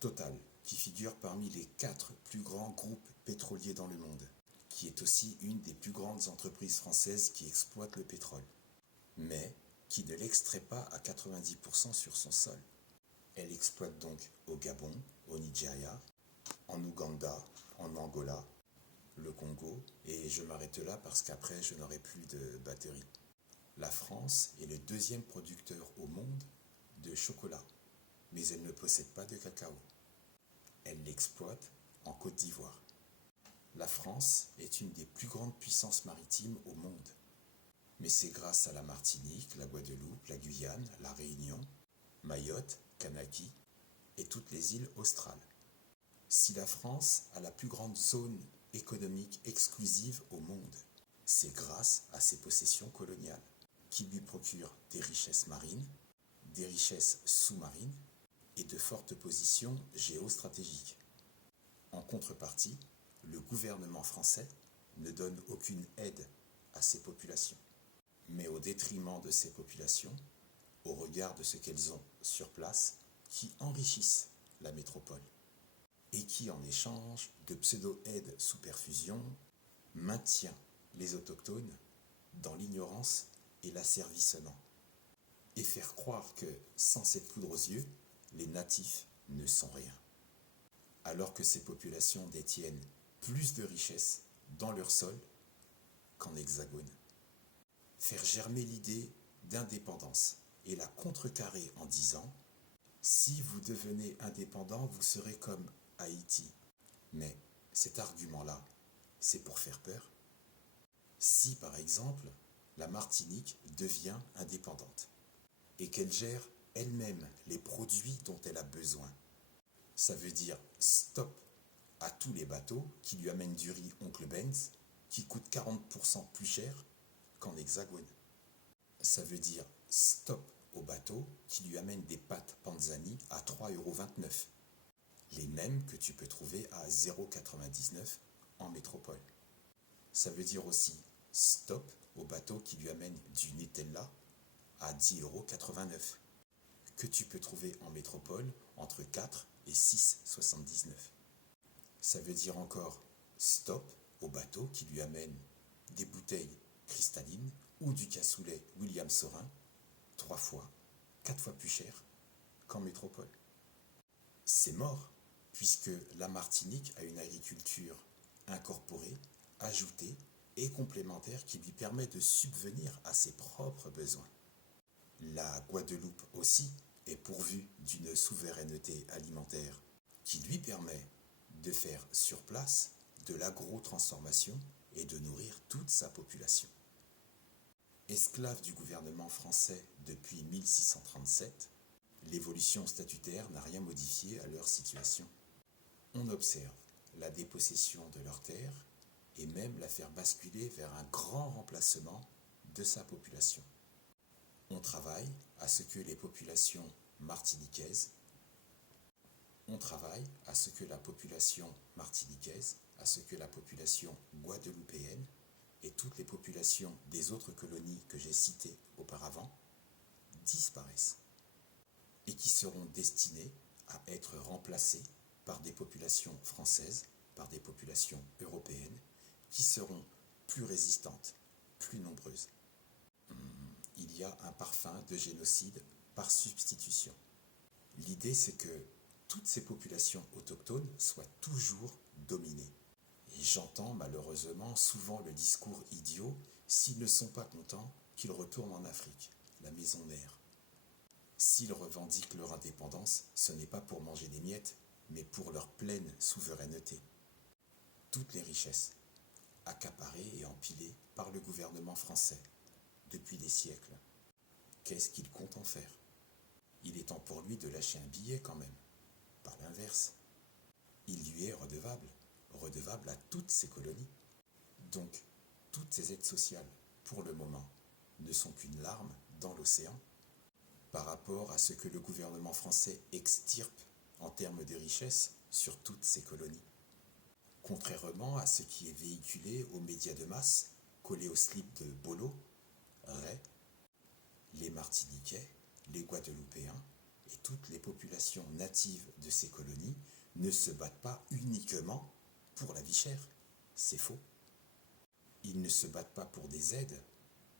Total, qui figure parmi les 4 plus grands groupes pétroliers dans le monde, qui est aussi une des plus grandes entreprises françaises qui exploitent le pétrole, mais qui ne l'extrait pas à 90% sur son sol. Elle exploite donc au Gabon, au Nigeria, en Ouganda, en Angola, le Congo, et je m'arrête là parce qu'après je n'aurai plus de batterie. La France est le 2e producteur au monde de chocolat, mais elle ne possède pas de cacao. Elle l'exploite en Côte d'Ivoire. La France est une des plus grandes puissances maritimes au monde. Mais c'est grâce à la Martinique, la Guadeloupe, la Guyane, la Réunion, Mayotte, Kanaki et toutes les îles australes. Si la France a la plus grande zone économique exclusive au monde, c'est grâce à ses possessions coloniales, qui lui procurent des richesses marines, des richesses sous-marines et de fortes positions géostratégiques. En contrepartie, le gouvernement français ne donne aucune aide à ces populations, mais au détriment de ces populations, au regard de ce qu'elles ont sur place, qui enrichissent la métropole et qui, en échange de pseudo-aides sous perfusion, maintient les autochtones dans l'ignorance et l'asservissement, et faire croire que, sans cette poudre aux yeux, les natifs ne sont rien, alors que ces populations détiennent plus de richesses dans leur sol qu'en hexagone. Faire germer l'idée d'indépendance et la contrecarrer en disant « Si vous devenez indépendant, vous serez comme Haïti ». Mais cet argument-là, c'est pour faire peur. Si, par exemple, la Martinique devient indépendante et qu'elle gère elle-même les produits dont elle a besoin, ça veut dire stop à tous les bateaux qui lui amènent du riz Oncle Benz qui coûte 40% plus cher qu'en hexagone. Ça veut dire stop aux bateaux qui lui amènent des pâtes Panzani à 3,29 €, les mêmes que tu peux trouver à 0,99 € en métropole. Ça veut dire aussi stop aux bateaux qui lui amènent du Nutella à 10,89 €, que tu peux trouver en métropole entre 4 et 6,79 €. Ça veut dire encore stop aux bateaux qui lui amènent des bouteilles cristallines ou du cassoulet William Saurin 3 fois, 4 fois plus cher qu'en métropole. C'est mort, puisque la Martinique a une agriculture incorporée, ajoutée et complémentaire qui lui permet de subvenir à ses propres besoins. La Guadeloupe aussi est pourvue d'une souveraineté alimentaire qui lui permet de faire sur place de l'agro-transformation et de nourrir toute sa population. Esclaves du gouvernement français depuis 1637, l'évolution statutaire n'a rien modifié à leur situation. On observe la dépossession de leurs terres et même la faire basculer vers un grand remplacement de sa population. On travaille à ce que les populations martiniquaises, à ce que la population guadeloupéenne et toutes les populations des autres colonies que j'ai citées auparavant disparaissent et qui seront destinées à être remplacées par des populations françaises, par des populations européennes qui seront plus résistantes, plus nombreuses. Il y a un parfum de génocide par substitution. L'idée, c'est que toutes ces populations autochtones soient toujours dominées. Et j'entends malheureusement souvent le discours idiot, s'ils ne sont pas contents, qu'ils retournent en Afrique, la maison mère. S'ils revendiquent leur indépendance, ce n'est pas pour manger des miettes, mais pour leur pleine souveraineté. Toutes les richesses, accaparées et empilées par le gouvernement français depuis des siècles. Qu'est-ce qu'il compte en faire? Il est temps pour lui de lâcher un billet quand même. Par l'inverse, il lui est redevable à toutes ses colonies. Donc, toutes ces aides sociales, pour le moment, ne sont qu'une larme dans l'océan par rapport à ce que le gouvernement français extirpe en termes de richesse sur toutes ces colonies. Contrairement à ce qui est véhiculé aux médias de masse, collé au slip de Bolo, Ray, les Martiniquais, les Guadeloupéens et toutes les populations natives de ces colonies ne se battent pas uniquement pour la vie chère. C'est faux. Ils ne se battent pas pour des aides,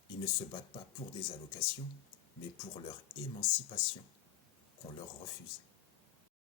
ils ne se battent pas pour des allocations, mais pour leur émancipation qu'on leur refuse.